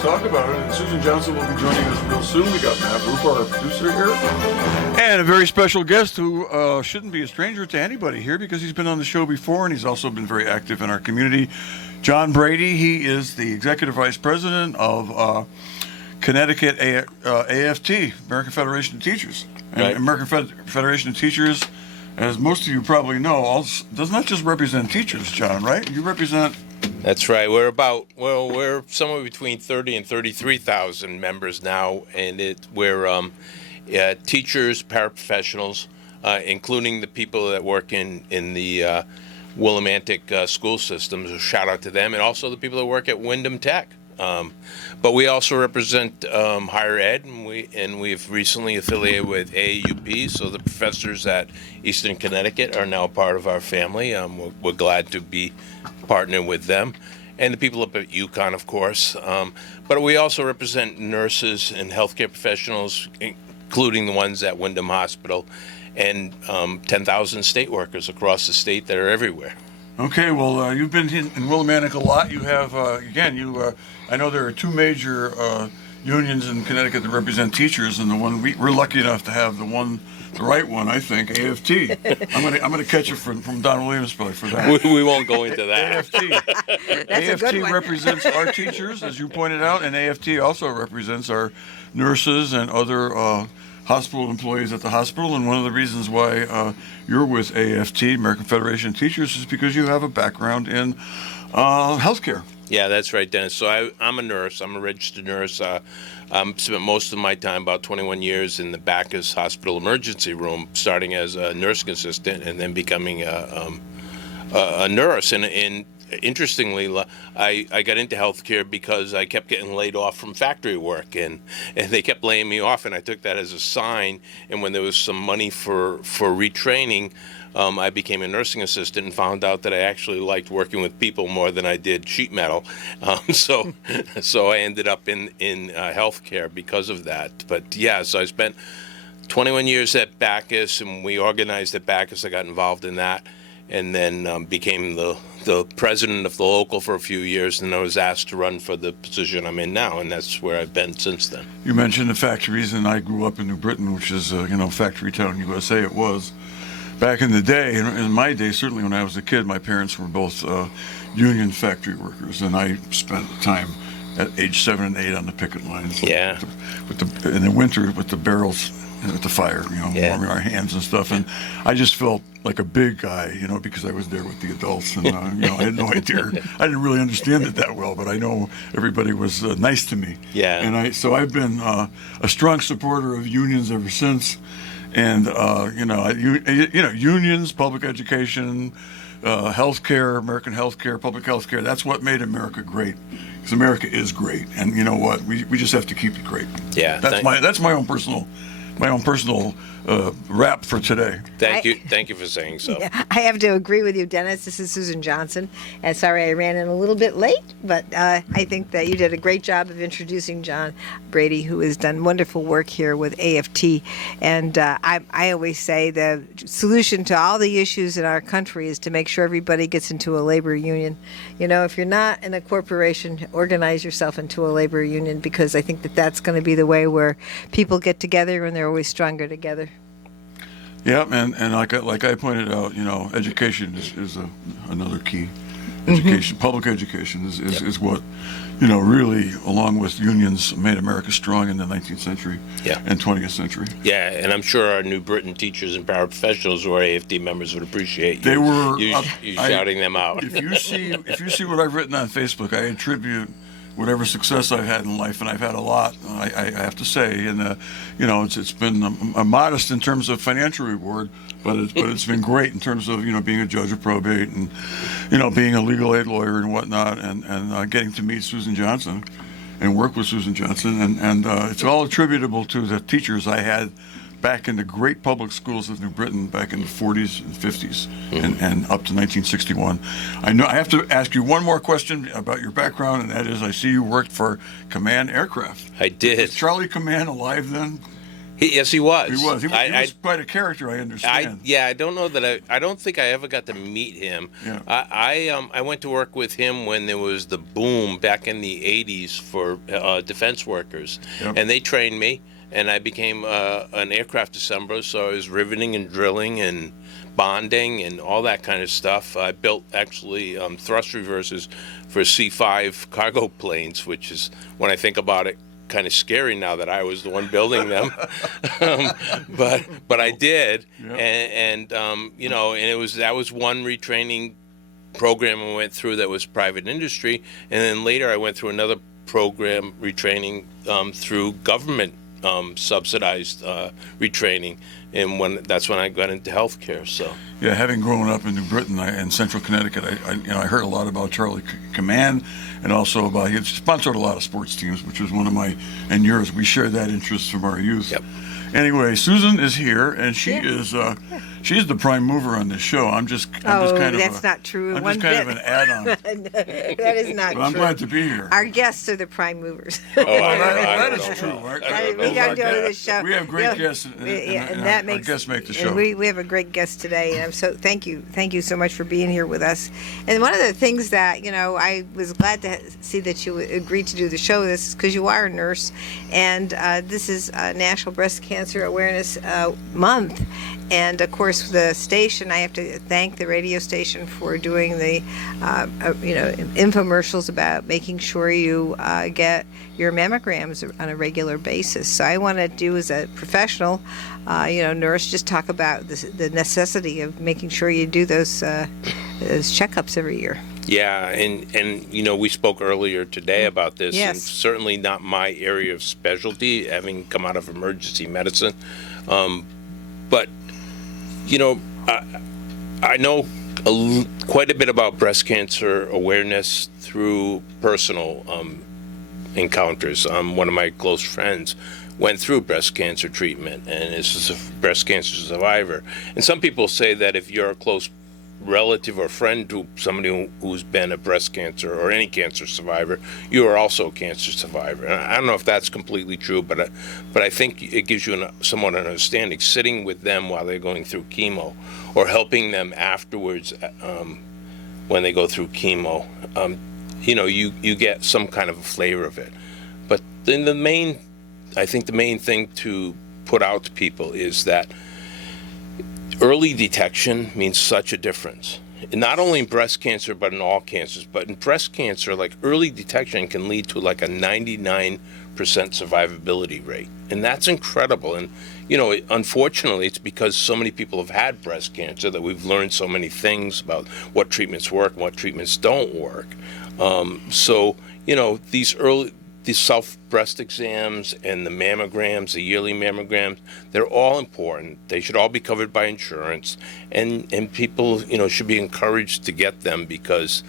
talk about it. And Susan Johnson will be joining us real soon. We got Matt Rupa, our producer here, and a very special guest who shouldn't be a stranger to anybody here because he's been on the show before and he's also been very active in our community. John Brady, he is the Executive Vice President of Connecticut AFT, American Federation of Teachers. And Right. American Federation of Teachers, as most of you probably know, does not just represent teachers, John, right? You represent... That's right. We're somewhere between 30 and 33,000 members now, and we're teachers, paraprofessionals, including the people that work in the Willimantic school systems. A shout out to them, and also the people that work at Wyndham Tech. But we also represent higher ed, and we've recently affiliated with AAUP, so the professors at Eastern Connecticut are now part of our family. We're glad to be partnering with them, and the people up at UConn, of course. But we also represent nurses and healthcare professionals, including the ones at Wyndham Hospital, and 10,000 state workers across the state that are everywhere. Okay, well, you've been in Willimantic a lot. You have, I know there are two major unions in Connecticut that represent teachers, and the one we're lucky enough to have the right one, I think, AFT. I'm gonna catch it from Don Williams probably for that. We won't go into that. AFT. AFT represents our teachers, as you pointed out, and AFT also represents our nurses and other hospital employees at the hospital. And one of the reasons why you're with AFT, American Federation of Teachers, is because you have a background in healthcare. Yeah, that's right, Dennis. So I'm a nurse. I'm a registered nurse. Spent most of my time, about 21 years, in the Bacchus Hospital emergency room, starting as a nursing assistant and then becoming a nurse. And interestingly, I got into healthcare because I kept getting laid off from factory work, and they kept laying me off, and I took that as a sign. And when there was some money for retraining, I became a nursing assistant and found out that I actually liked working with people more than I did sheet metal. So I ended up in healthcare because of that. But yeah, so I spent 21 years at Bacchus, and we organized at Bacchus. I got involved in that, and then became the president of the local for a few years, and I was asked to run for the position I'm in now, and that's where I've been since then. You mentioned the factories, and I grew up in New Britain, which is, factory town USA it was. Back in the day, in my day, certainly when I was a kid, my parents were both union factory workers, and I spent time at age 7 and 8 on the picket lines. Yeah. In the winter with the barrels at the fire, warming our hands and stuff. And I just felt like a big guy, because I was there with the adults. And, I had no idea. I didn't really understand it that well, but I know everybody was nice to me. Yeah. And so I've been a strong supporter of unions ever since. And, unions, public education, healthcare, American healthcare, public healthcare, that's what made America great. Because America is great. And you know what? We just have to keep it great. Yeah. That's my own personal wrap for today. Thank you for saying so. Yeah, I have to agree with you, Dennis. This is Susan Johnson. And sorry I ran in a little bit late, but I think that you did a great job of introducing John Brady, who has done wonderful work here with AFT. And I always say the solution to all the issues in our country is to make sure everybody gets into a labor union. If you're not in a corporation, organize yourself into a labor union, because I think that that's going to be the way where people get together and they're always stronger together. Yeah, and like I pointed out, education is another key. Education, public education is what, really, along with unions, made America strong in the 19th century and 20th century. Yeah, and I'm sure our New Britain teachers and paraprofessionals who are AFT members would appreciate you. They were you shouting them out. If you see what I've written on Facebook, I attribute whatever success I've had in life, and I've had a lot, I have to say, and it's been a modest in terms of financial reward, but it's been great in terms of being a judge of probate and being a legal aid lawyer and whatnot, and getting to meet Susan Johnson and work with Susan Johnson, and it's all attributable to the teachers I had back in the great public schools of New Britain back in the 40s and 50s and up to 1961. I have to ask you one more question about your background, and that is, I see you worked for Command Aircraft. I did. Was Charlie Command alive then? Yes, he was. He was. He I, was quite a character, I understand. I don't know that I don't think I ever got to meet him. Yeah. I went to work with him when there was the boom back in the '80s for defense workers, Yep. and they trained me, and I became an aircraft assembler. So I was riveting and drilling and bonding and all that kind of stuff. I built actually thrust reversers for C-5 cargo planes, which is, when I think about it, kind of scary now that I was the one building them. But I did, Yeah. and you know, and that was one retraining program I went through that was private industry, and then later I went through another program retraining through government subsidized retraining, and that's when I got into healthcare. So Yeah, having grown up in New Britain and Central Connecticut, I heard a lot about Charlie Command, and also about he had sponsored a lot of sports teams, which was one of my and yours. We shared that interest from our youth. Yep. Anyway, Susan is here, and she Yeah. is she's the prime mover on this show. I'm just Oh, kind of that's not true I'm one just kind of bit. an add-on. That is not But I'm true. glad to be here. Our guests are the prime movers. I that don't is know. true. Our- We got to go to the show. We have great Yeah, guests, and that our makes guests make the and show. we have a great guest today, and I'm so thank you so much for being here with us. And one of the things that I was glad to see that you agreed to do the show with us because you are a nurse, and this is National Breast Cancer Awareness Month. And of course, the station, I have to thank the radio station for doing the, infomercials about making sure you get your mammograms on a regular basis. So I want to do, as a professional, nurse, just talk about the necessity of making sure you do those checkups every year. Yeah, and we spoke earlier today about this, and Yes. certainly not my area of specialty, having come out of emergency medicine. But I know quite a bit about breast cancer awareness through personal encounters. One of my close friends went through breast cancer treatment and is a breast cancer survivor. And some people say that if you're a close relative or friend to somebody who's been a breast cancer or any cancer survivor, you are also a cancer survivor. And I don't know if that's completely true, but I think it gives you somewhat an understanding, sitting with them while they're going through chemo, or helping them afterwards when they go through chemo. You get some kind of a flavor of it. But then I think the main thing to put out to people is that early detection means such a difference. Not only in breast cancer, but in all cancers. But in breast cancer, like, early detection can lead to like a 99% survivability rate. And that's incredible. And, unfortunately, it's because so many people have had breast cancer that we've learned so many things about what treatments work and what treatments don't work. These self-breast exams and the mammograms, the yearly mammograms, they're all important. They should all be covered by insurance, and people, should be encouraged to get them, because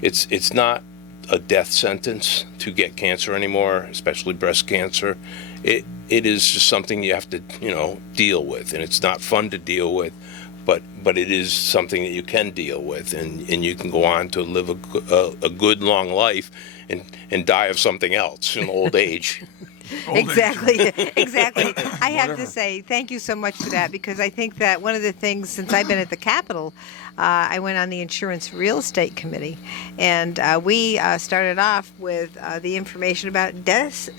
it's not a death sentence to get cancer anymore, especially breast cancer. It is just something you have to, deal with, and it's not fun to deal with, but it is something that you can deal with, and you can go on to live a good long life and die of something else in old age. Exactly. I have Whatever. to say thank you so much for that, because I think that one of the things, since I've been at the Capitol, I went on the Insurance Real Estate Committee, and we started off with the information about dense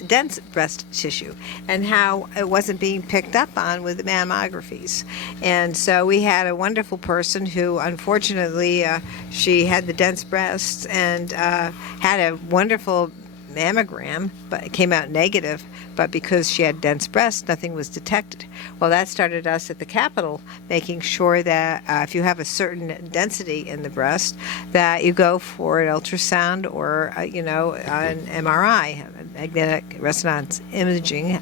breast tissue and how it wasn't being picked up on with mammographies. And so we had a wonderful person who, unfortunately, she had the dense breasts and had a wonderful mammogram, but it came out negative. But because she had dense breasts, nothing was detected. Well, that started us at the Capitol making sure that if you have a certain density in the breast, that you go for an ultrasound or an MRI, magnetic resonance imaging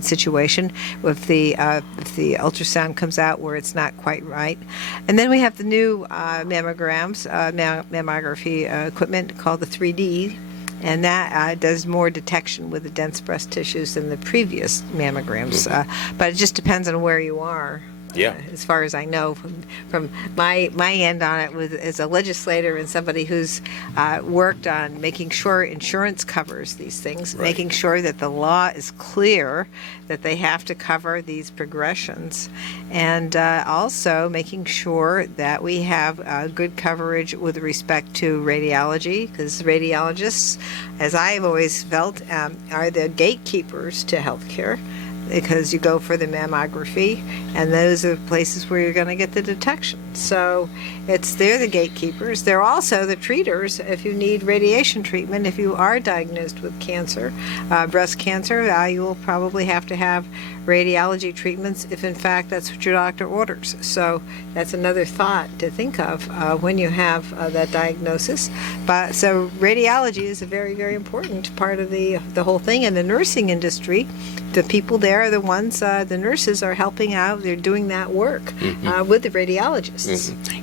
situation. If the ultrasound comes out where it's not quite right, and then we have the new mammography equipment called the 3D. And that does more detection with the dense breast tissues than the previous mammograms. But it just depends on where you are. Yeah. As far as I know, from my end on it, with as a legislator and somebody who's worked on making sure insurance covers these things, Right. making sure that the law is clear, that they have to cover these progressions, and also making sure that we have good coverage with respect to radiology, because radiologists, as I've always felt, are the gatekeepers to healthcare, because you go for the mammography, and those are places where you're going to get the detection. So they're the gatekeepers. They're also the treaters if you need radiation treatment. If you are diagnosed with cancer, breast cancer, you will probably have to have radiology treatments if in fact that's what your doctor orders. So that's another thought to think of when you have that diagnosis. But so radiology is a very, very important part of the whole thing. And the nursing industry, the people there are the ones, the nurses are helping out. They're doing that work with the radiologists.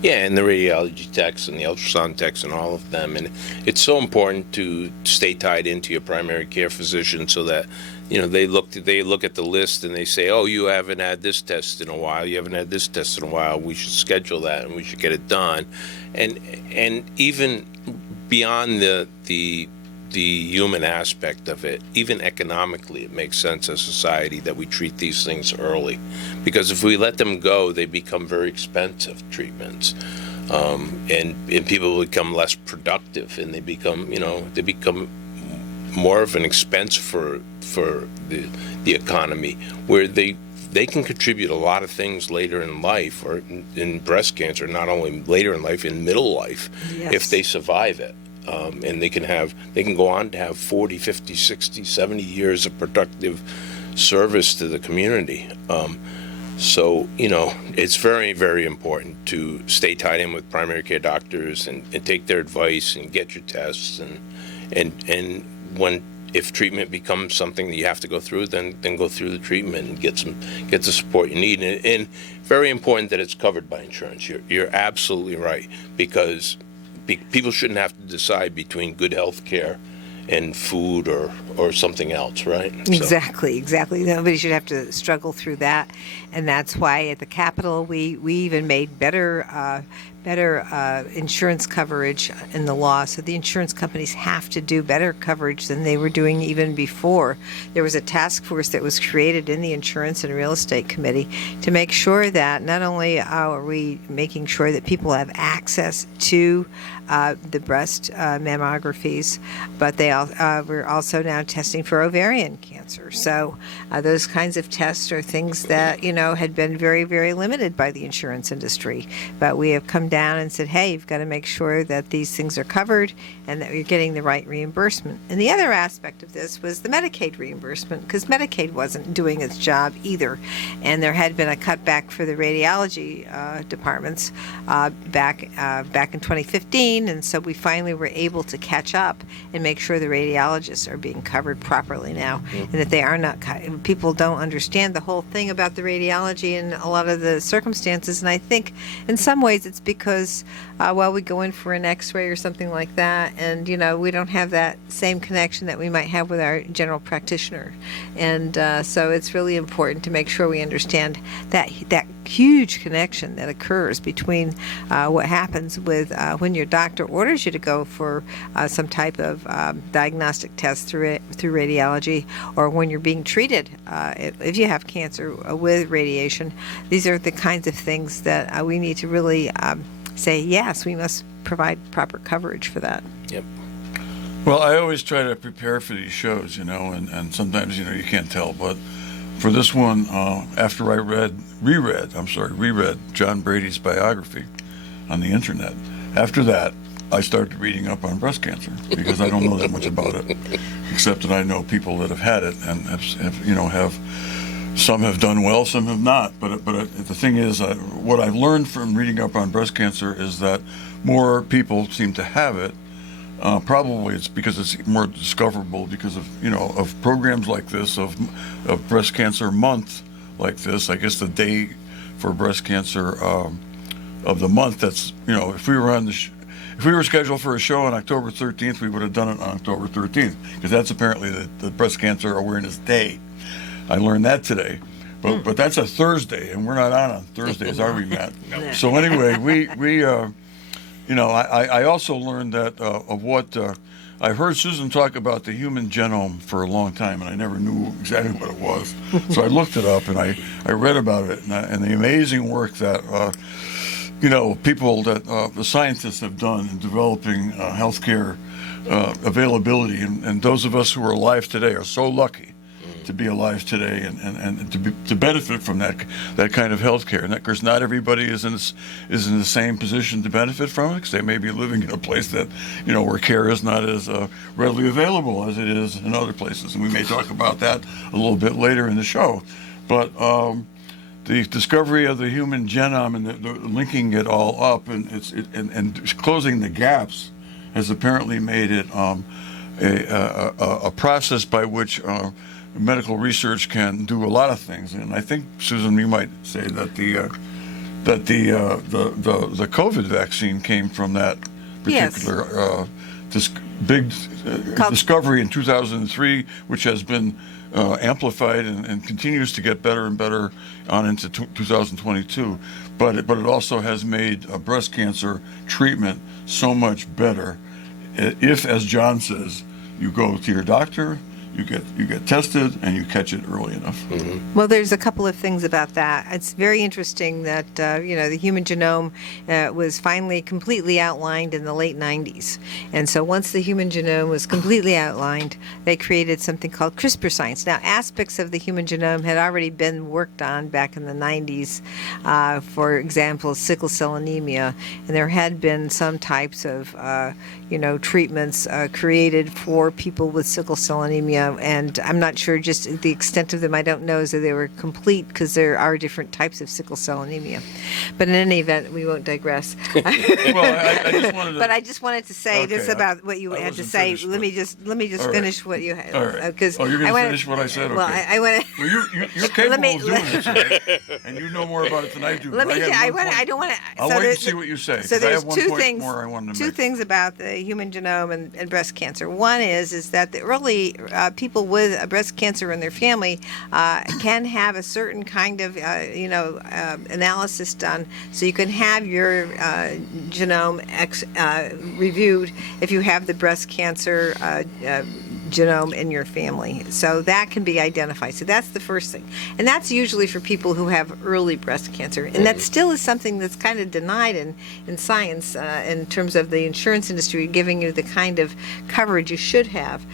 Yeah, and the radiology techs and the ultrasound techs and all of them. And it's so important to stay tied into your primary care physician so that, you know, they look at the list and they say, oh, you haven't had this test in a while, you haven't had this test in a while, we should schedule that and we should get it done. And even beyond the human aspect of it, even economically, it makes sense as a society that we treat these things early, because if we let them go, they become very expensive treatments, and people become less productive, and they become more of an expense for the economy, where they can contribute a lot of things later in life, or in breast cancer, not only later in life, in middle life, Yes. if they survive it. And they can go on to have 40, 50, 60, 70 years of productive service to the community. So, you know, it's very, very important to stay tied in with primary care doctors and take their advice and get your tests. And if treatment becomes something that you have to go through, then go through the treatment and get the support you need. And very important that it's covered by insurance. You're absolutely right, because people shouldn't have to decide between good health care and food or something else, right? Exactly. Nobody should have to struggle through that, and that's why at the Capitol we even made better insurance coverage in the law. So the insurance companies have to do better coverage than they were doing even before. There was a task force that was created in the Insurance and Real Estate Committee to make sure that not only are we making sure that people have access to the breast mammographies, but we're also now testing for ovarian cancer. So those kinds of tests are things that, you know, had been very, very limited by the insurance industry. But we have come down and said, hey, you've got to make sure that these things are covered and that you're getting the right reimbursement. And the other aspect of this was the Medicaid reimbursement, because Medicaid wasn't doing its job either. And there had been a cutback for the radiology departments back in 2015. And so we finally were able to catch up and make sure the radiologists are being covered properly now, and that they are not. People don't understand the whole thing about the radiology and a lot of the circumstances. And I think in some ways it's because, we go in for an X-ray or something like that, and you know we don't have that same connection that we might have with our general practitioner, and so it's really important to make sure we understand that huge connection that occurs between what happens with when your doctor orders you to go for some type of diagnostic test through radiology, or when you're being treated if you have cancer with radiation. These are the kinds of things that we need to really say, yes, we must provide proper coverage for that. Yep. Well, I always try to prepare for these shows, you know, and sometimes, you know, you can't tell. But for this one, after I reread John Brady's biography on the internet, after that, I started reading up on breast cancer, because I don't know that much about it, except that I know people that have had it and have some have done well, some have not. But the thing is, what I've learned from reading up on breast cancer is that more people seem to have it. Probably it's because it's more discoverable because of programs like this, of Breast Cancer Month like this. I guess the day for breast cancer of the month. That's if we were if we were scheduled for a show on October 13th, we would have done it on October 13th, because that's apparently the Breast Cancer Awareness Day. I learned that today. But that's a Thursday, and we're not on Thursdays, are we, Matt? So anyway, we I also learned that of what I heard Susan talk about the human genome for a long time, and I never knew exactly what it was. So I looked it up, and I read about it, and the amazing work that people that the scientists have done in developing healthcare availability, and those of us who are alive today are so lucky to be alive today and to benefit from that kind of health care. And of course, not everybody is in the same position to benefit from it, because they may be living in a place that, where care is not as readily available as it is in other places. And we may talk about that a little bit later in the show. But the discovery of the human genome and the linking it all up and closing the gaps has apparently made it a process by which medical research can do a lot of things. And I think, Susan, you might say that the COVID vaccine came from that particular big discovery in 2003, which has been amplified and continues to get better and better on into 2022. But it also has made breast cancer treatment so much better if, as John says, you go to your doctor, you get tested, and you catch it early enough. Mm-hmm. Well, there's a couple of things about that. It's very interesting that the human genome was finally completely outlined in the late 90s. And so once the human genome was completely outlined, they created something called CRISPR science. Now, aspects of the human genome had already been worked on back in the 90s. For example, sickle cell anemia, and there had been some types of treatments created for people with sickle cell anemia. And I'm not sure just the extent of them. I don't know that they were complete, because there are different types of sickle cell anemia. But in any event, we won't digress. Well, I just wanted to... But I just wanted to say this about what you had to say. Let me just finish what you had. All right. Because you're going to finish what I said? Okay. Well, I want to... Well, you're capable of doing it, right? And you know more about it than I do. Let me. I don't want to. I'll wait and see what you say. So there's I have one two point things. More I wanted to two make. things about the human genome and breast cancer. One is that the early people with breast cancer in their family can have a certain kind of analysis done, so you can have your genome reviewed if you have the breast cancer genome in your family. So that can be identified. So that's the first thing. And that's usually for people who have early breast cancer. And that still is something that's kind of denied in science in terms of the insurance industry giving you the kind of coverage you should have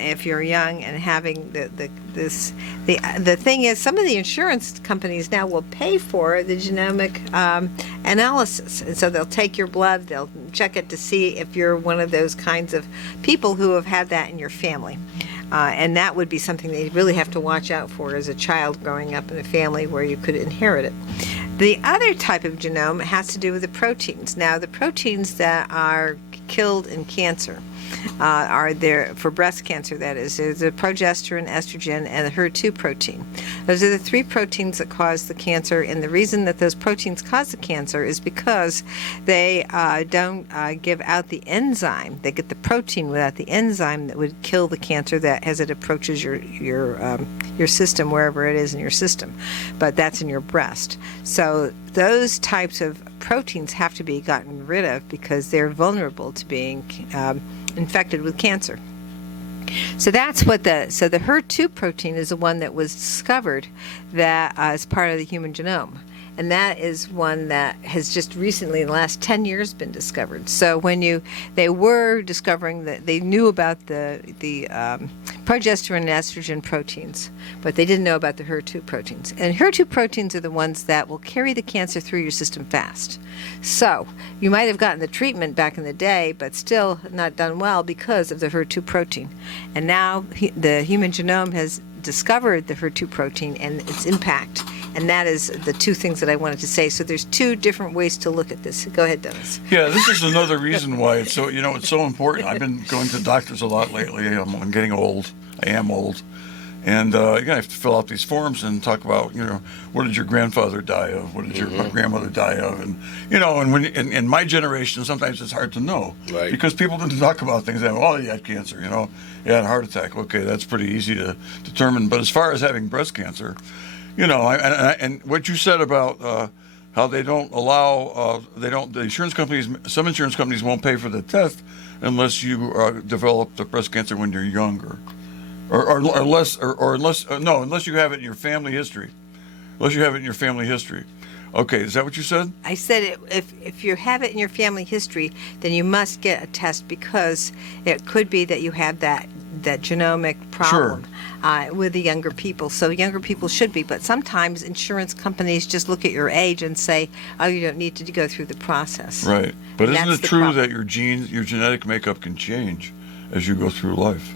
if you're young and having the thing is, some of the insurance companies now will pay for the genomic analysis. And so they'll take your blood, they'll check it to see if you're one of those kinds of people who have had that in your family. And that would be something that you really have to watch out for as a child growing up in a family where you could inherit it. The other type of genome has to do with the proteins. Now, the proteins that are killed in cancer are there for breast cancer, that is. There's the progesterone, estrogen, and the HER2 protein. Those are the three proteins that cause the cancer, and the reason that those proteins cause the cancer is because they don't give out the enzyme. They get the protein without the enzyme that would kill the cancer that as it approaches your system, wherever it is in your system. But that's in your breast. So those types of proteins have to be gotten rid of because they're vulnerable to being infected with cancer. So that's what the HER2 protein is the one that was discovered that is part of the human genome. And that is one that has just recently, in the last 10 years, been discovered. So when they were discovering that they knew about the progesterone and estrogen proteins, but they didn't know about the HER2 proteins. And HER2 proteins are the ones that will carry the cancer through your system fast. So you might have gotten the treatment back in the day, but still not done well because of the HER2 protein. And now the human genome has discovered the HER2 protein and its impact. And that is the two things that I wanted to say. So there's two different ways to look at this. Go ahead, Dennis. Yeah, this is another reason why it's so important. I've been going to doctors a lot lately. I'm getting old. I am old. And you have to fill out these forms and talk about, what did your grandfather die of? What did your grandmother die of? And, and when in my generation, sometimes it's hard to know. Right. Because people didn't talk about things. They go, you had cancer, you had a heart attack. Okay, that's pretty easy to determine. But as far as having breast cancer, and what you said about how they don't allow, the insurance companies, some insurance companies won't pay for the test unless you develop the breast cancer when you're younger, unless you have it in your family history. Unless you have it in your family history. Okay, is that what you said? I said if you have it in your family history, then you must get a test because it could be that you have that genomic problem with the younger people. So younger people should be, but sometimes insurance companies just look at your age and say, "Oh, you don't need to go through the process." Right, but And isn't that's it the true problem. that your genetic makeup can change as you go through life?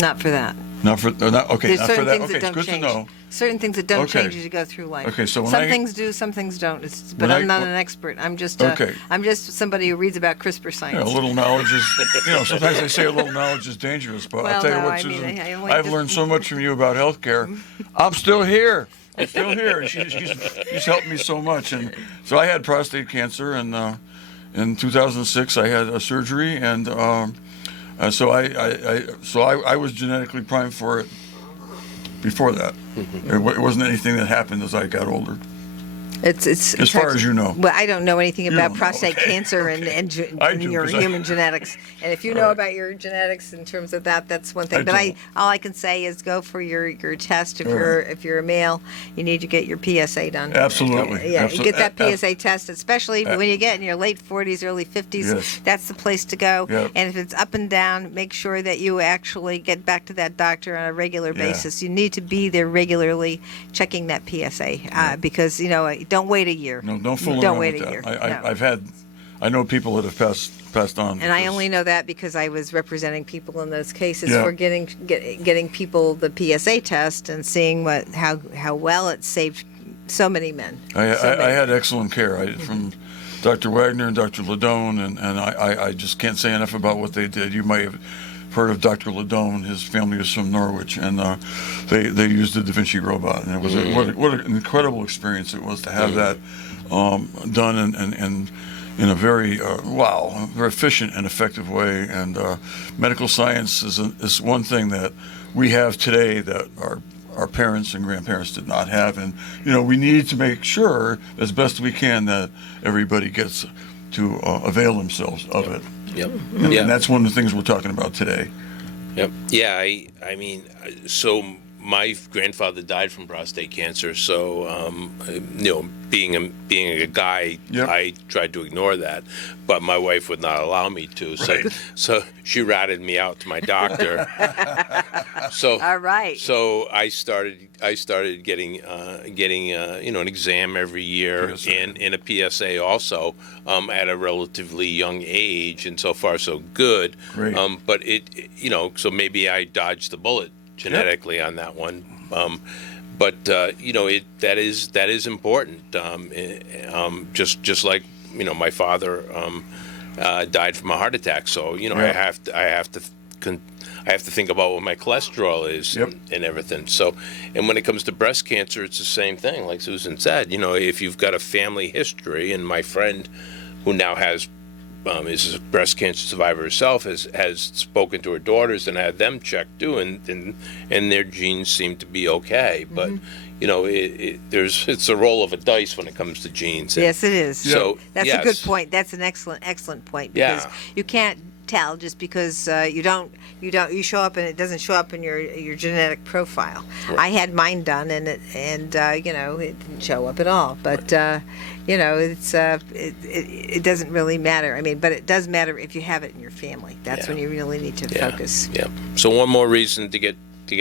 Not for that. Not for not okay. There's Not certain for that. things Okay, that it's don't good change. to know. Certain things that don't Okay. change as you go through life. Okay, so when some I- things do, some things don't. But When I'm I- not when- an expert. I'm just Okay. I'm just somebody who reads about CRISPR Yeah, science. a little knowledge is, sometimes they say a little knowledge is dangerous, but Well, I'll tell you no, what, I mean, Susan, I only I've just- learned so much from you about healthcare. I'm still here. She's helped me so much. And so I had prostate cancer, and in 2006 I had a surgery, and so I was genetically primed for it before that. It wasn't anything that happened as I got older. It's As far as you know. Well, I don't know anything about don't know, prostate okay, cancer okay. and I do, your 'cause I- human genetics. And if you know about your genetics in terms of that, that's one thing. I But don't. all I can say is go for your test. If All if you're a male, you need to get your PSA done. Absolutely. Yeah, Absol- get that a- a- PSA test, especially when you get in your late 40s, early 50s. Yes. That's the place to go. Yep. And if it's up and down, make sure that you actually get back to that doctor on a regular Yeah. basis. You need to be there regularly checking that PSA because, don't wait a year. No, don't fool Don't around wait with a that. year. No. I know people that have passed on. And I because- only know that because I was representing people in those cases Yeah. for getting people the PSA test and seeing how well it saved so many men. So I many. had excellent care from Dr. Wagner and Dr. Ladone, and I just can't say enough about what they did. You might have heard of Dr. Ladone. His family is from Norwich, and they used the Da Vinci robot, and it was what an incredible experience it was to have that done and in a very very efficient and effective way. And medical science is one thing that we have today that our parents and grandparents did not have, and we need to make sure as best we can that everybody gets to avail themselves of it. Yep. And that's one of the things we're talking about today. Yep. Yeah. I mean, so my grandfather died from prostate cancer. So, being a guy, Yep. I tried to ignore that, but my wife would not allow me to. So, Right. so she ratted me out to my doctor. So, All right. So I started getting an exam every year PSA. and a PSA also at a relatively young age, and so far so good. Great. But so maybe I dodged the bullet genetically on that one. But that is important. Just like my father died from a heart attack, so Yeah. I have to think about what my cholesterol is Yep. and everything. So, and when it comes to breast cancer, it's the same thing. Like Susan said, if you've got a family history, and my friend, who now is a breast cancer survivor herself, has spoken to her daughters and had them checked too, and their genes seem to be okay. But it's a roll of a dice when it comes to genes. And Yes, it is. So That's yes. a good point. That's an excellent point because Yeah. you can't tell just because you show up and it doesn't show up in your genetic profile. I had mine done and it didn't show up at all. But it doesn't really matter. I mean, but it does matter if you have it in your family. That's Yeah. when you really need to Yeah. focus. Yeah. So one more reason to get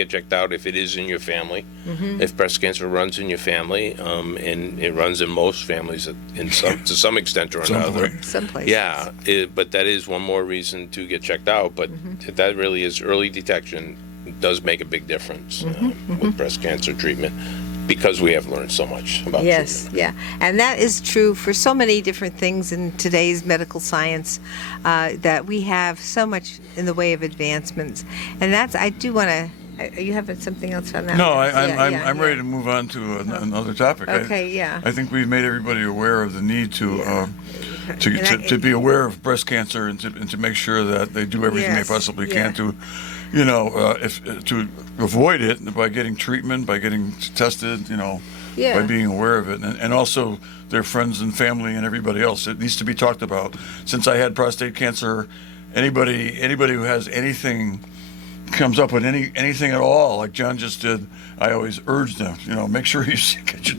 checked out if it is in your family, Mm-hmm. if breast cancer runs in your family, and it runs in most families to some extent or Some another. point. Some places. Yeah, but that is one more reason to get checked out. But Mm-hmm. that really is early detection. It does make a big difference with breast cancer treatment because we have learned so much about Yes, treatment. yeah. And that is true for so many different things in today's medical science that we have so much in the way of advancements. And I do want to. Are you having something else on that? No, Yeah, I'm ready to move on to another topic. Okay, yeah. I think we've made everybody aware of the need to And to be aware of breast cancer and to make sure that they do everything Yes, they possibly yeah. can to if to avoid it by getting treatment, by getting tested, Yeah. by being aware of it, and also their friends and family and everybody else. It needs to be talked about. Since I had prostate cancer, anybody who has anything comes up with anything at all, like John just did, I always urge them, make sure you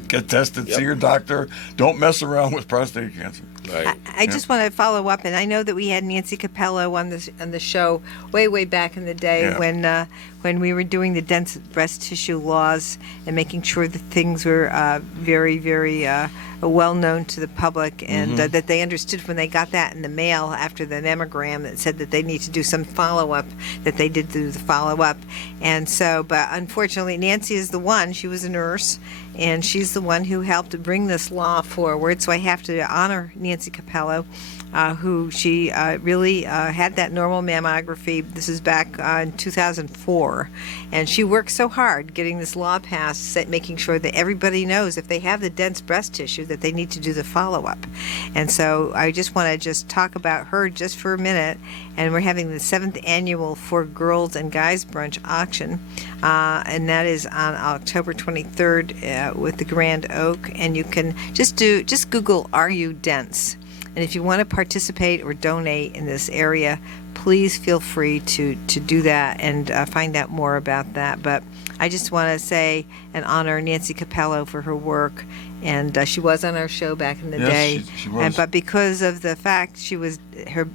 get tested, see your doctor. Don't mess around with prostate cancer. Right. I just want to follow up, and I know that we had Nancy Capello on the show way back in the day Yeah. when we were doing the dense breast tissue laws and making sure that things were very well known to the public, and that they understood when they got that in the mail after the mammogram that said that they need to do some follow up, that they did do the follow up, and so but unfortunately Nancy is the one. She was a nurse, and she's the one who helped to bring this law forward. So I have to honor Nancy Capello, who she really had that normal mammography. This is back in 2004, and she worked so hard getting this law passed, making sure that everybody knows if they have the dense breast tissue that they need to do the follow-up. And so I just want to talk about her just for a minute. And we're having the 7th annual For Girls and Guys Brunch auction, and that is on October 23rd with the Grand Oak. And you can just Google "Are You Dense?" And if you want to participate or donate in this area, please feel free to do that and find out more about that. But I just want to say and honor Nancy Capello for her work. And she was on our show back in the Yes, day. she was. But because of the fact her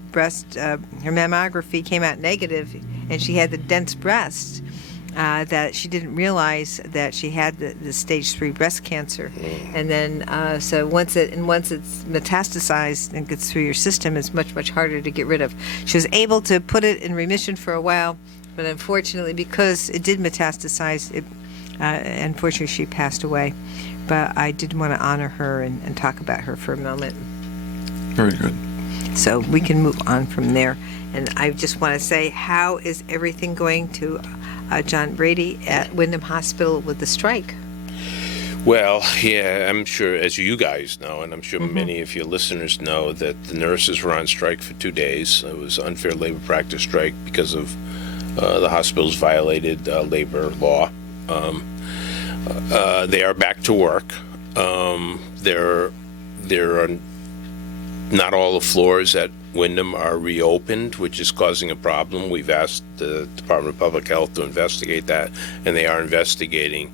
mammography came out negative, and she had the dense breast, that she didn't realize that she had the stage 3 breast cancer. And then so once it's metastasized and gets through your system, it's much harder to get rid of. She was able to put it in remission for a while, but unfortunately, because it did metastasize, unfortunately she passed away. But I did want to honor her and talk about her for a moment. Very good. So we can move on from there. And I just want to say, how is everything going to John Brady at Wyndham Hospital with the strike? Well, yeah, I'm sure, as you guys know, and I'm sure many of your listeners know, that the nurses were on strike for 2 days. It was unfair labor practice strike because of the hospital's violated labor law. They are back to work. There are not all the floors at Wyndham are reopened, which is causing a problem. We've asked the Department of Public Health to investigate that, and they are investigating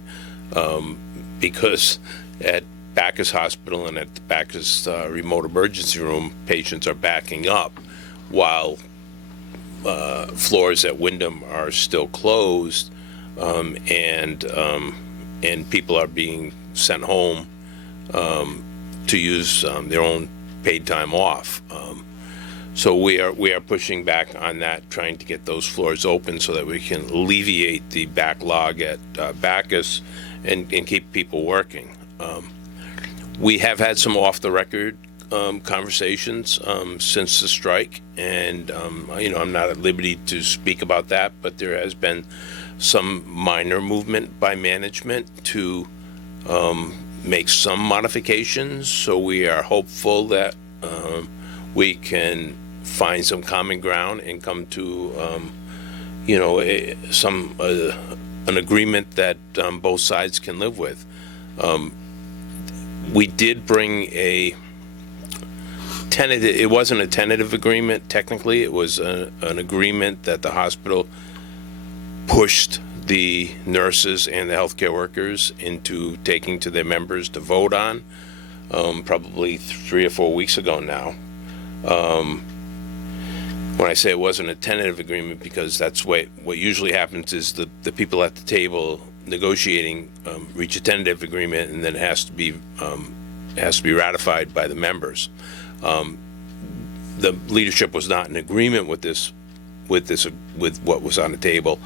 because at Bacchus Hospital and at the Bacchus Remote Emergency Room, patients are backing up while floors at Wyndham are still closed, and people are being sent home to use their own paid time off. So we are pushing back on that, trying to get those floors open so that we can alleviate the backlog at Bacchus and keep people working. We have had some off-the-record conversations since the strike, and I'm not at liberty to speak about that, but there has been some minor movement by management to make some modifications. So we are hopeful that we can find some common ground and come to an agreement that both sides can live with. We did bring a tentative. It wasn't a tentative agreement technically. It was an agreement that the hospital pushed the nurses and the healthcare workers into taking to their members to vote on, probably 3 or 4 weeks ago now. When I say it wasn't a tentative agreement, because that's what usually happens is the people at the table negotiating reach a tentative agreement, and then it has to be ratified by the members. The leadership was not in agreement with what was on the table,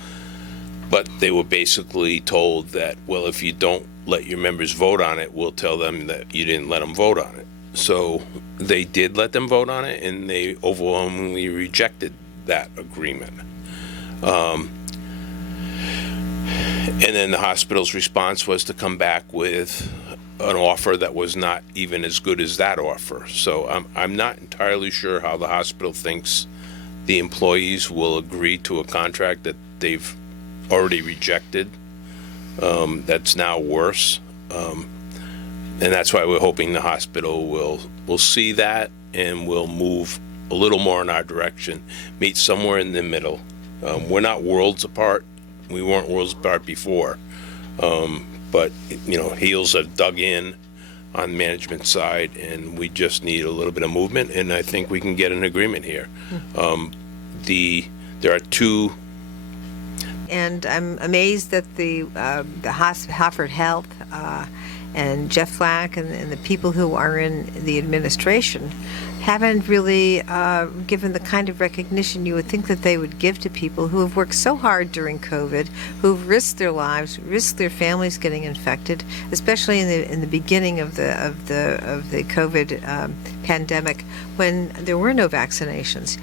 but they were basically told that, well, if you don't let your members vote on it, we'll tell them that you didn't let them vote on it. So they did let them vote on it, and they overwhelmingly rejected that agreement. And then the hospital's response was to come back with an offer that was not even as good as that offer. So I'm not entirely sure how the hospital thinks the employees will agree to a contract that they've already rejected. That's now worse. And that's why we're hoping the hospital will see that and will move a little more in our direction, meet somewhere in the middle. We're not worlds apart. We weren't worlds apart before. But, heels have dug in on management side, and we just need a little bit of movement, and I think we can get an agreement here. There are two. And I'm amazed that the Hartford Health and Jeff Flack and the people who are in the administration haven't really given the kind of recognition you would think that they would give to people who have worked so hard during COVID, who've risked their lives, risked their families getting infected, especially in the beginning of the COVID pandemic when there were no vaccinations.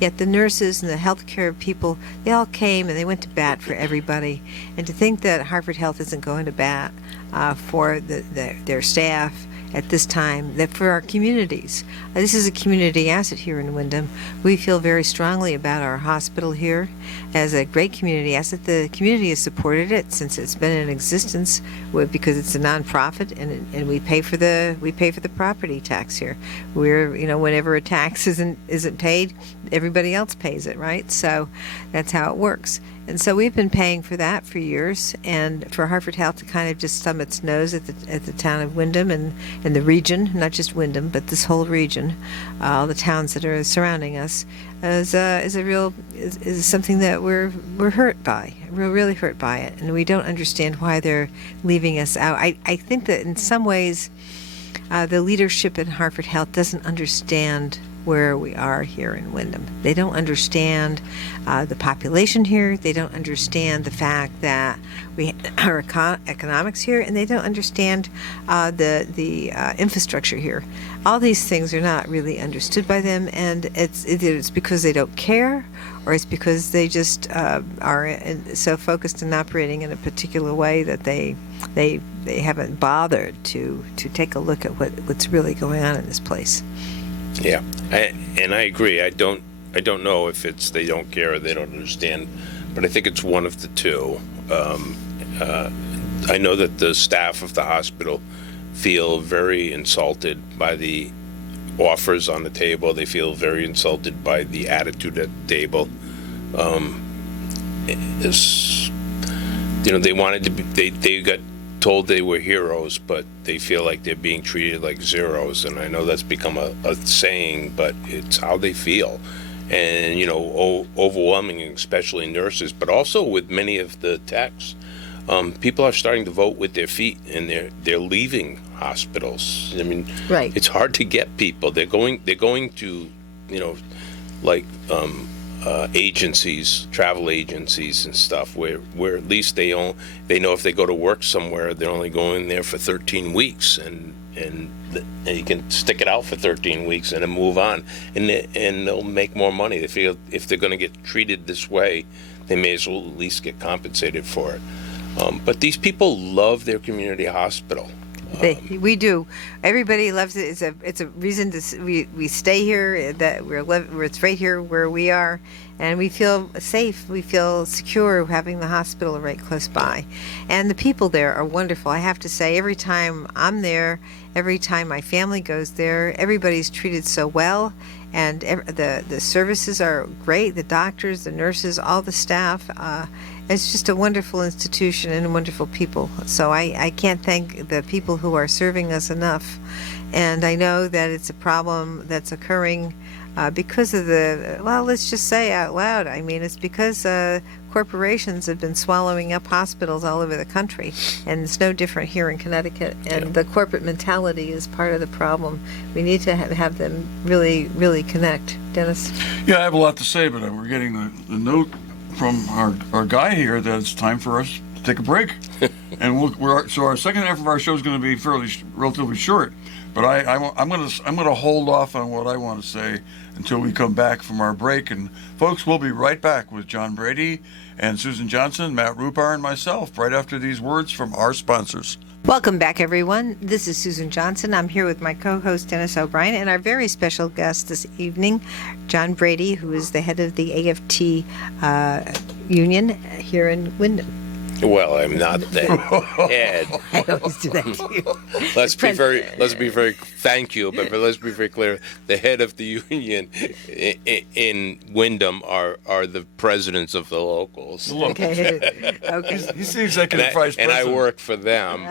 Yet the nurses and the healthcare people, they all came and they went to bat for everybody. And to think that Hartford Health isn't going to bat for their staff at this time, that for our communities. This is a community asset here in Windham. We feel very strongly about our hospital here as a great community asset. The community has supported it since it's been in existence because it's a nonprofit, and we pay for the property tax here. Whenever a tax isn't paid, everybody else pays it, right? So that's how it works. And so we've been paying for that for years, and for Hartford Health to kind of just thumb its nose at the town of Windham and the region, not just Windham, but this whole region, all the towns that are surrounding us, is something that we're hurt by. We're really hurt by it, and we don't understand why they're leaving us out. I think that in some ways, the leadership in Hartford Health doesn't understand where we are here in Windham. They don't understand the population here. They don't understand the fact that we are economics here, and they don't understand the infrastructure here. All these things are not really understood by them, and it's because they don't care, or it's because they just are so focused on operating in a particular way that they haven't bothered to take a look at what's really going on in this place. Yeah, and I agree. I don't know if it's they don't care or they don't understand, but I think it's one of the two. I know that the staff of the hospital feel very insulted by the offers on the table. They feel very insulted by the attitude at the table. They wanted to be. They got told they were heroes, but they feel like they're being treated like zeros. And I know that's become a saying, but it's how they feel. And, overwhelming, especially nurses, but also with many of the techs. People are starting to vote with their feet, and they're leaving hospitals. I mean, right. It's hard to get people. They're going to, agencies, travel agencies and stuff, where at least they know if they go to work somewhere, they're only going there for 13 weeks, and you can stick it out for 13 weeks and then move on, and they'll make more money. They feel if they're going to get treated this way, they may as well at least get compensated for it. But these people love their community hospital. We do. Everybody loves it. It's a reason we stay here. That it's right here where we are, and we feel safe. We feel secure having the hospital right close by, and the people there are wonderful. I have to say, every time I'm there, every time my family goes there, everybody's treated so well, and the services are great. The doctors, the nurses, all the staff. It's just a wonderful institution and wonderful people. So I can't thank the people who are serving us enough. And I know that it's a problem that's occurring because of let's just say out loud, it's because corporations have been swallowing up hospitals all over the country. And it's no different here in Connecticut. And the corporate mentality is part of the problem. We need to have them really, really connect. Dennis? Yeah, I have a lot to say, but we're getting the note from our guy here that it's time for us to take a break, and so our second half of our show is going to be relatively short. But I'm going to hold off on what I want to say until we come back from our break. And folks, we'll be right back with John Brady and Susan Johnson, Matt Rupar, and myself right after these words from our sponsors. Welcome back, everyone. This is Susan Johnson. I'm here with my co-host, Dennis O'Brien, and our very special guest this evening, John Brady, who is the head of the AFT union here in Wyndham. Well, I'm not the head. I always do that to you. Let's be very. Thank you, but let's be very clear. The head of the union in Wyndham are the presidents of the locals. Okay. Okay. He's the executive vice And president. I work for them,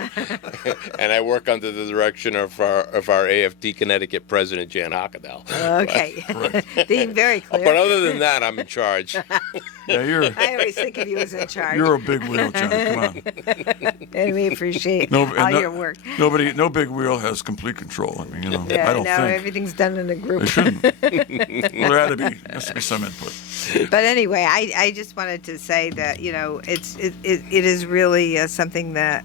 and I work under the direction of our AFT Connecticut president Jan Hockadell. Okay. Being very clear. But other than that, I'm in charge. Yeah, I always think of you as in charge. you're a big wheel, John. Come on. And we appreciate No, all your work. No big wheel has complete control. I mean, I don't No, think. everything's done in a group. They shouldn't. Well, there has to be some input. But anyway, I just wanted to say that it is really something that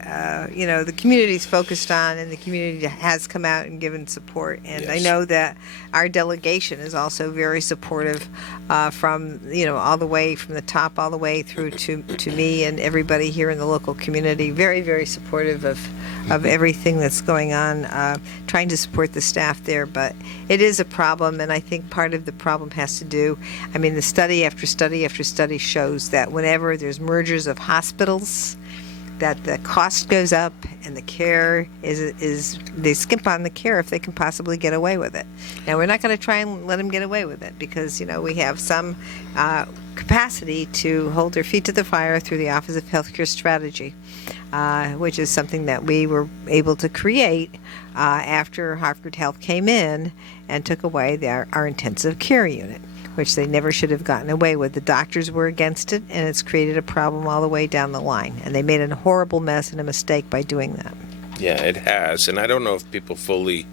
the community's focused on, and the community has come out and given support. And I Yes. know that our delegation is also very supportive, from all the way from the top all the way through to me and everybody here in the local community. Very, very supportive of everything that's going on, trying to support the staff there. But it is a problem, and I think part of the problem has to do, the study after study after study shows that whenever there's mergers of hospitals, that the cost goes up and the care is they skimp on the care if they can possibly get away with it. Now, we're not going to try and let them get away with it, because we have some capacity to hold their feet to the fire through the Office of Healthcare Strategy, which is something that we were able to create after Hartford Health came in and took away our intensive care unit, which they never should have gotten away with. The doctors were against it, and it's created a problem all the way down the line. And they made a horrible mess and a mistake by doing that. Yeah, it has, and I don't know if people fully.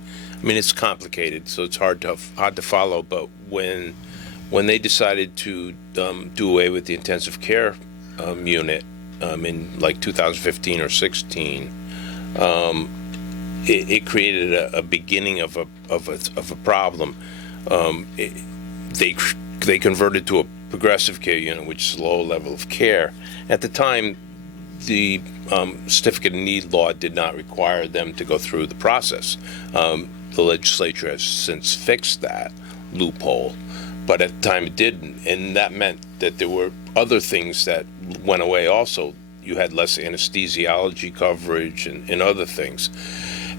It's complicated, so it's hard to follow. But when they decided to do away with the intensive care unit in like 2015 or 16, it created a beginning of a problem. They converted to a progressive care unit, which is a low level of care. At the time, the certificate of need law did not require them to go through the process. The legislature has since fixed that loophole, but at the time it didn't, and that meant that there were other things that went away also. You had less anesthesiology coverage and other things.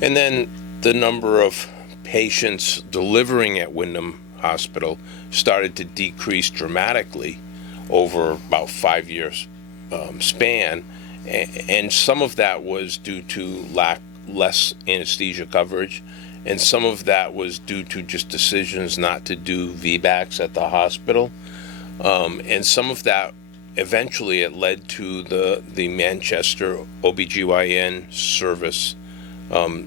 And then the number of patients delivering at Wyndham Hospital started to decrease dramatically over about 5 years span, and some of that was due to less anesthesia coverage, and some of that was due to just decisions not to do VBACs at the hospital, and some of that eventually it led to the Manchester OBGYN service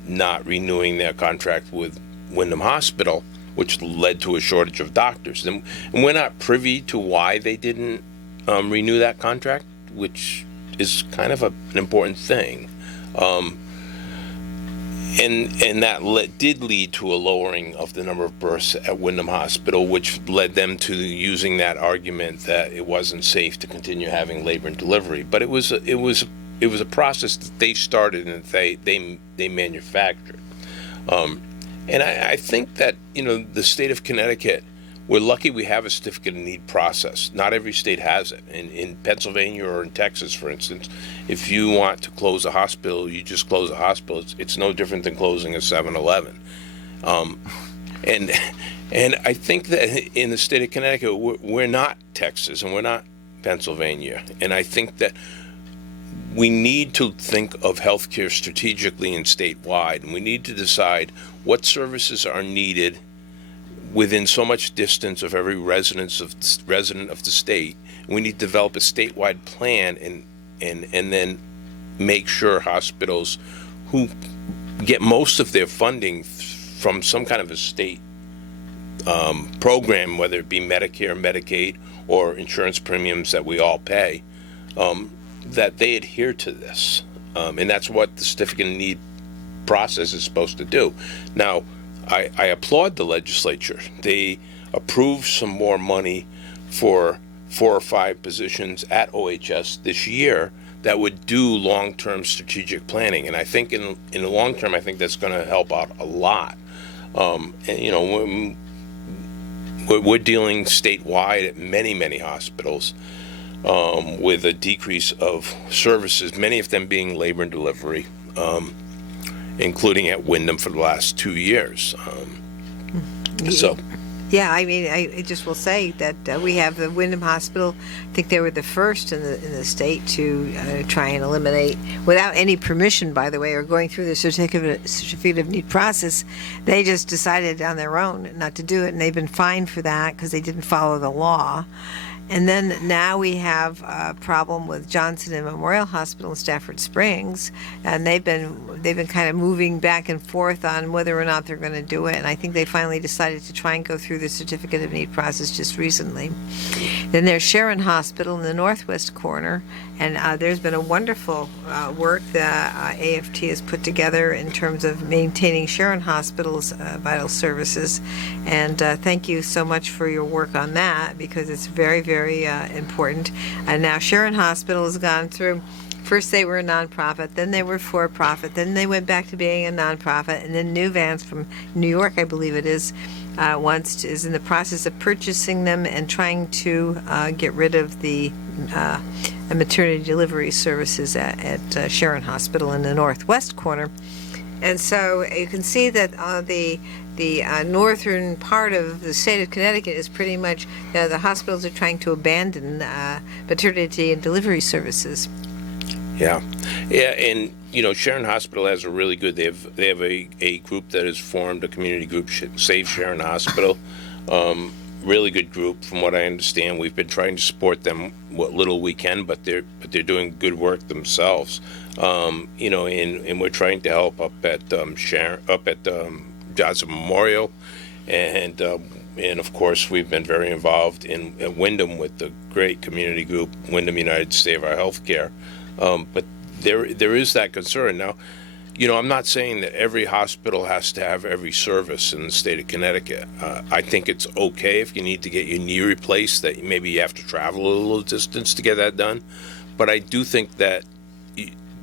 not renewing their contract with Wyndham Hospital, which led to a shortage of doctors. And we're not privy to why they didn't renew that contract, which is kind of an important thing. And that did lead to a lowering of the number of births at Wyndham Hospital, which led them to using that argument that it wasn't safe to continue having labor and delivery. But it was a process that they started and they manufactured. And I think that, the state of Connecticut, we're lucky we have a certificate of need process. Not every state has it. In Pennsylvania or in Texas, for instance, if you want to close a hospital, you just close a hospital. It's no different than closing a 7-Eleven. And I think that in the state of Connecticut, we're not Texas and we're not Pennsylvania. And I think that we need to think of healthcare strategically and statewide, and we need to decide what services are needed within so much distance of every resident of the state. We need to develop a statewide plan and then make sure hospitals who get most of their funding from some kind of a state program, whether it be Medicare, Medicaid, or insurance premiums that we all pay, that they adhere to this. And that's what the certificate of need process is supposed to do. Now, I applaud the legislature. They approved some more money for 4 or 5 positions at OHS this year that would do long-term strategic planning. And I think in the long term, I think that's going to help out a lot. And we're dealing statewide at many, many hospitals. with a decrease of services, many of them being labor and delivery, including at Wyndham for the last 2 years. So. Yeah, I mean, I just will say that we have the Wyndham Hospital. I think they were the first in the state to try and eliminate, without any permission, by the way, or going through the certificate of need process. They just decided on their own not to do it, and they've been fined for that because they didn't follow the law. And then now we have a problem with Johnson and Memorial Hospital in Stafford Springs, and they've been kind of moving back and forth on whether or not they're going to do it. And I think they finally decided to try and go through the certificate of need process just recently. Then there's Sharon Hospital in the northwest corner, and there's been a wonderful work that AFT has put together in terms of maintaining Sharon Hospital's vital services. And thank you so much for your work on that, because it's very, very important. And now Sharon Hospital has gone through, first they were a nonprofit, then they were for-profit, then they went back to being a nonprofit, and then New Vance from New York, I believe it is, is in the process of purchasing them and trying to get rid of the maternity delivery services at Sharon Hospital in the northwest corner. And so you can see that the northern part of the state of Connecticut is pretty much, the hospitals are trying to abandon maternity and delivery services. Yeah, and Sharon Hospital has a really good. They have a group that has formed, a community group, Save Sharon Hospital. Really good group, from what I understand. We've been trying to support them what little we can, but they're doing good work themselves. And we're trying to help up at Johnson Memorial, and of course we've been very involved at Wyndham with the great community group Wyndham United Save Our Healthcare. But there is that concern now. I'm not saying that every hospital has to have every service in the state of Connecticut. I think it's okay if you need to get your knee replaced, that maybe you have to travel a little distance to get that done. But I do think that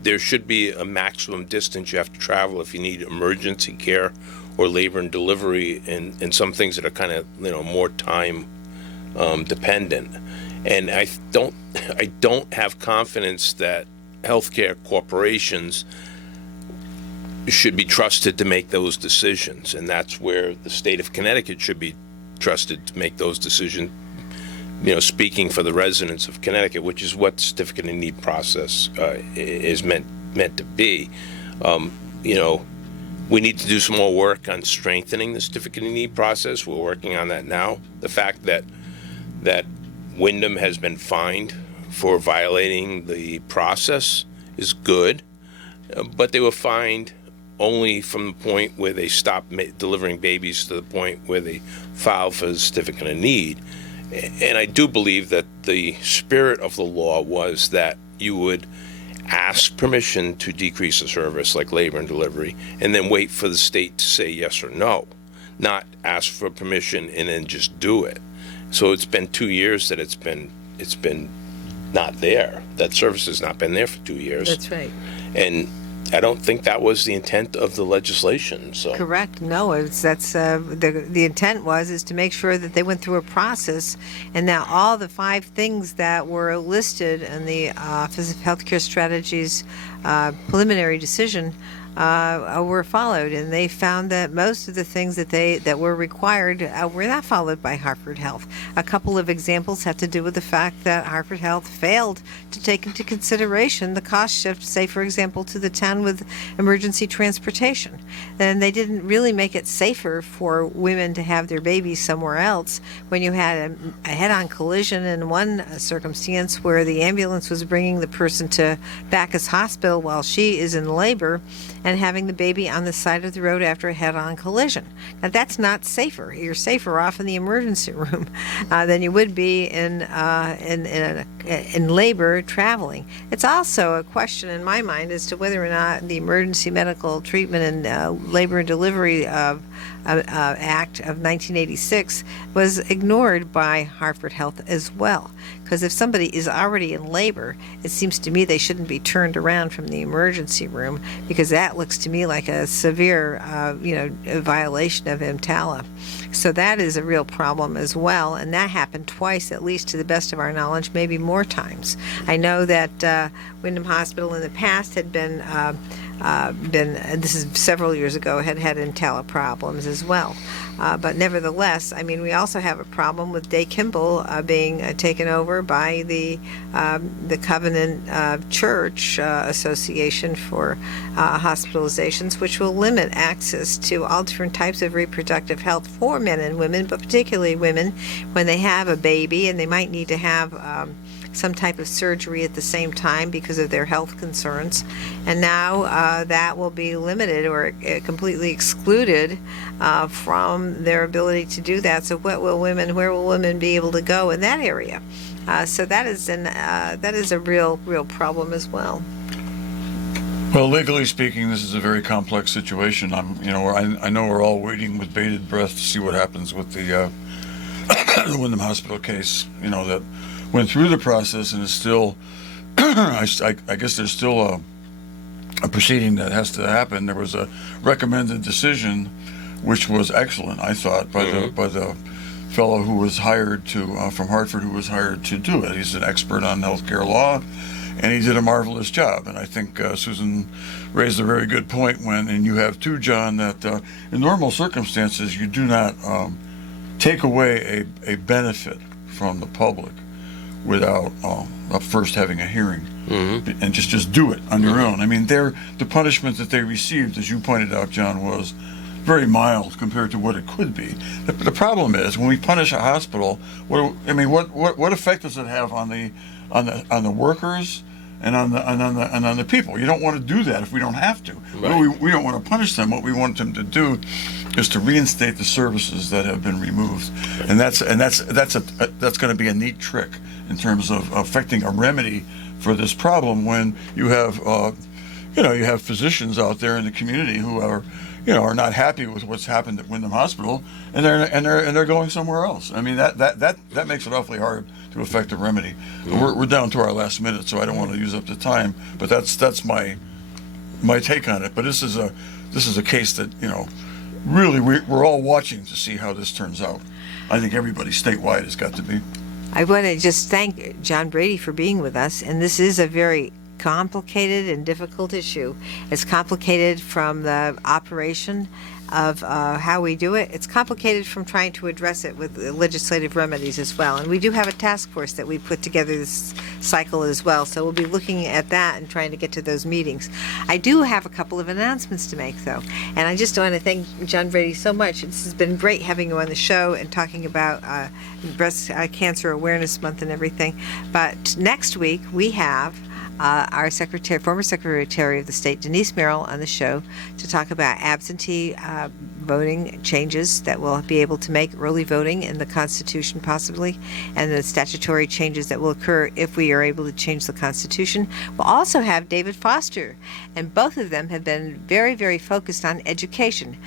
there should be a maximum distance you have to travel if you need emergency care or labor and delivery, and some things that are kind of more time dependent. And I don't have confidence that healthcare corporations should be trusted to make those decisions, and that's where the state of Connecticut should be trusted to make those decisions. Speaking for the residents of Connecticut, which is what the certificate of need process is meant to be. We need to do some more work on strengthening the certificate of need process. We're working on that now. The fact that Wyndham has been fined for violating the process is good, but they were fined only from the point where they stopped delivering babies to the point where they filed for the certificate of need. And I do believe that the spirit of the law was that you would ask permission to decrease a service like labor and delivery, and then wait for the state to say yes or no, not ask for permission and then just do it. So it's been 2 years that it's been not there. That service has not been there for 2 years. That's right. And I don't think that was the intent of the legislation. So correct. No, the intent is to make sure that they went through a process, and now all the 5 things that were listed in the Office of Healthcare Strategies preliminary decision were followed, and they found that most of the things that were required were not followed by Hartford Health. A couple of examples have to do with the fact that Hartford Health failed to take into consideration the cost shift, say for example, to the town with emergency transportation. And they didn't really make it safer for women to have their babies somewhere else when you had a head-on collision in one circumstance where the ambulance was bringing the person to Bacchus Hospital while she is in labor, and having the baby on the side of the road after a head-on collision. Now that's not safer. You're safer off in the emergency room than you would be in labor traveling. It's also a question in my mind as to whether or not the Emergency Medical Treatment and Labor and Delivery Act of 1986 was ignored by Hartford Health as well. Because if somebody is already in labor, it seems to me they shouldn't be turned around from the emergency room, because that looks to me like a severe, violation of EMTALA. So that is a real problem as well, and that happened twice, at least to the best of our knowledge, maybe more. more times. I know that Wyndham Hospital in the past had been this is several years ago, had Intella problems as well. But nevertheless, I mean, we also have a problem with Day Kimball being taken over by the Covenant Church Association for hospitalizations, which will limit access to all different types of reproductive health for men and women, but particularly women when they have a baby and they might need to have some type of surgery at the same time because of their health concerns. And now that will be limited or completely excluded from their ability to do that. So where will women be able to go in that area? So that is a real problem as well. Well, legally speaking, this is a very complex situation. I know we're all waiting with bated breath to see what happens with the Wyndham Hospital case. That went through the process and is still. I guess there's still a proceeding that has to happen. There was a recommended decision, which was excellent, I thought, by the fellow who was hired from Hartford, who was hired to do it. He's an expert on healthcare law, and he did a marvelous job. And I think Susan raised a very good point and you have too, John, that in normal circumstances you do not take away a benefit from the public without first having a hearing and just do it on your own. I mean, the punishment that they received, as you pointed out, John, was very mild compared to what it could be. The problem is when we punish a hospital, what effect does it have on the workers and on the people? You don't want to do that if we don't have to. Right. We don't want to punish them. What we want them to do is to reinstate the services that have been removed, and that's going to be a neat trick in terms of affecting a remedy for this problem when you have physicians out there in the community who are not happy with what's happened at Wyndham Hospital, and they're going somewhere else. I mean, that makes it awfully hard to affect a remedy. We're down to our last minute, so I don't want to use up the time. But that's my take on it. But this is a case that really we're all watching to see how this turns out. I think everybody statewide has got to be. I want to just thank John Brady for being with us, and this is a very complicated and difficult issue. It's complicated from the operation of how we do it. It's complicated from trying to address it with legislative remedies as well. And we do have a task force that we put together this cycle as well. So we'll be looking at that and trying to get to those meetings. I do have a couple of announcements to make, though. And I just want to thank John Brady so much. This has been great having you on the show and talking about Breast Cancer Awareness Month and everything. But next week we have our former Secretary of the State, Denise Merrill, on the show to talk about absentee voting changes that we'll be able to make, early voting in the Constitution possibly, and the statutory changes that will occur if we are able to change the Constitution. We'll also have David Foster, and both of them have been very, very focused on education.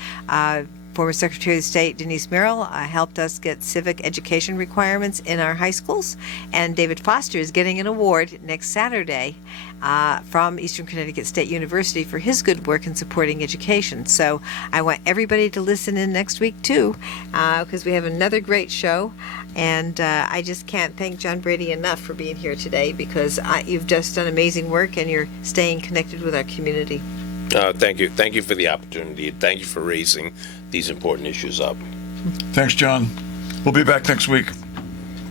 Former Secretary of State Denise Merrill helped us get civic education requirements in our high schools, and David Foster is getting an award next Saturday from Eastern Connecticut State University for his good work in supporting education. So I want everybody to listen in next week too, because we have another great show, and I just can't thank John Brady enough for being here today, because you've just done amazing work and you're staying connected with our community. Thank you. Thank you for the opportunity. Thank you for raising these important issues up. Thanks, John. We'll be back next week.